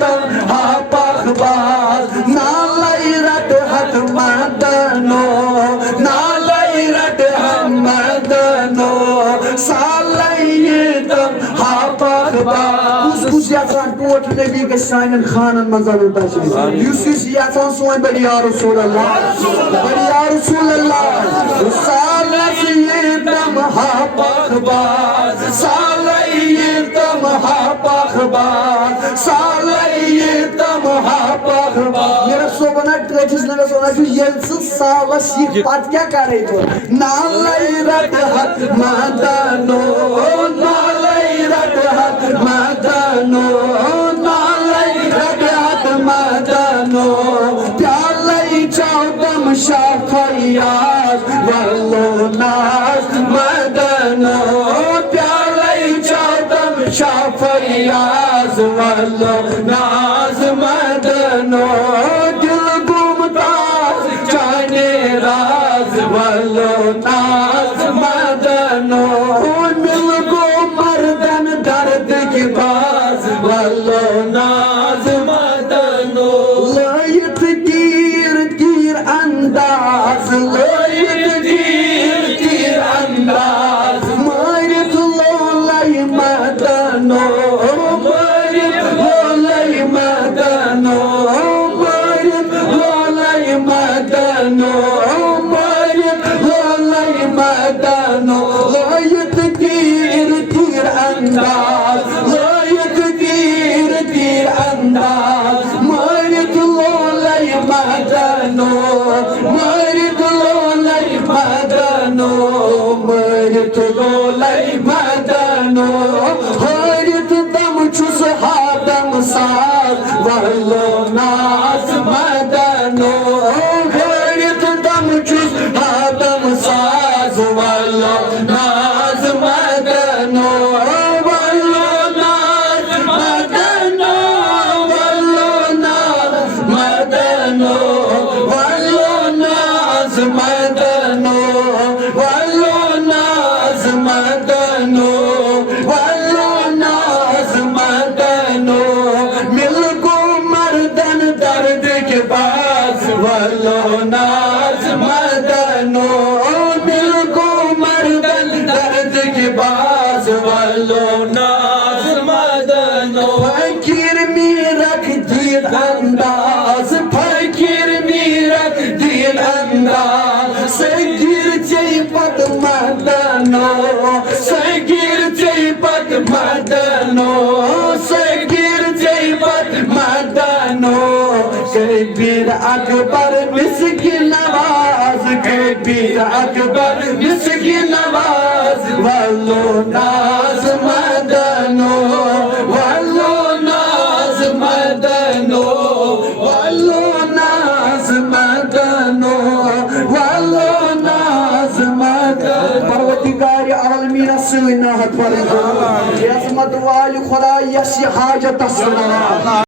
تم ہاپخ باز نالائی رٹ حق مدنو نالائی رٹ حق مدنو سالائی تم ہاپخ باز کس یژھان ٹوٹ نبی کے سانین خانن منظر تشریف یس یژھان سون بڑی یا رسول اللہ بڑی یا رسول اللہ سالائی تم ہاپخ باز سالائی تم ہاپخ باز سالائی تم ہاپخ باز میرا صوبنا ٹریچز نگا سونا جو یلس سالا شیخ پات کیا کر رہے تو نالائی رٹ حق مدنو نالائی رٹ حق مدنو نالائی رٹ حق مدنو پیالائی چاودم شاخیاز والو ناز مدنو پیالائی چاودم شاخیاز والو ناز مدنو دل گمتاز چانے راز والو ناز مدنو مل گو مردن درد کی باز والو ناز مدنو لائت تیر تیر انداز لائت تیر تیر انداز مارت لولائی مدنو مارت لولائی مدنو مارت لولائی مدنو مارت لولائی مدنو لائت تیر تیر انداز لائت تیر تیر انداز مارت لولائی مدنو مارت لولائی مدنو مارت لولائی مدنو حارت دم چس حادم ساز والو ناز مدنو حارت دم چس حادم ساز والو ناز مدنو والو ناز مدنو والو ناز مدنو والو ناز مدنو والو ناز مدنو والو ناز مدنو مل گو مردن درد کے باز والو ناز مدنو مل گو مردن درد کے باز والو ناز مدنو فقیر میرک دیر انداز فقیر میرک دیر انداز سگیر چی پت مدنو سگیر چی پت مدنو سگیر چی پت مدنو کبیر اکبر مسکی نواز کبیر اکبر مسکی نواز والو ناز مدنو والو ناز مدنو والو ناز مدنو والو ناز مدنو پروردگار عالمین سوی ناحت فرزو عظمت والی خدا یسی حاجت سنا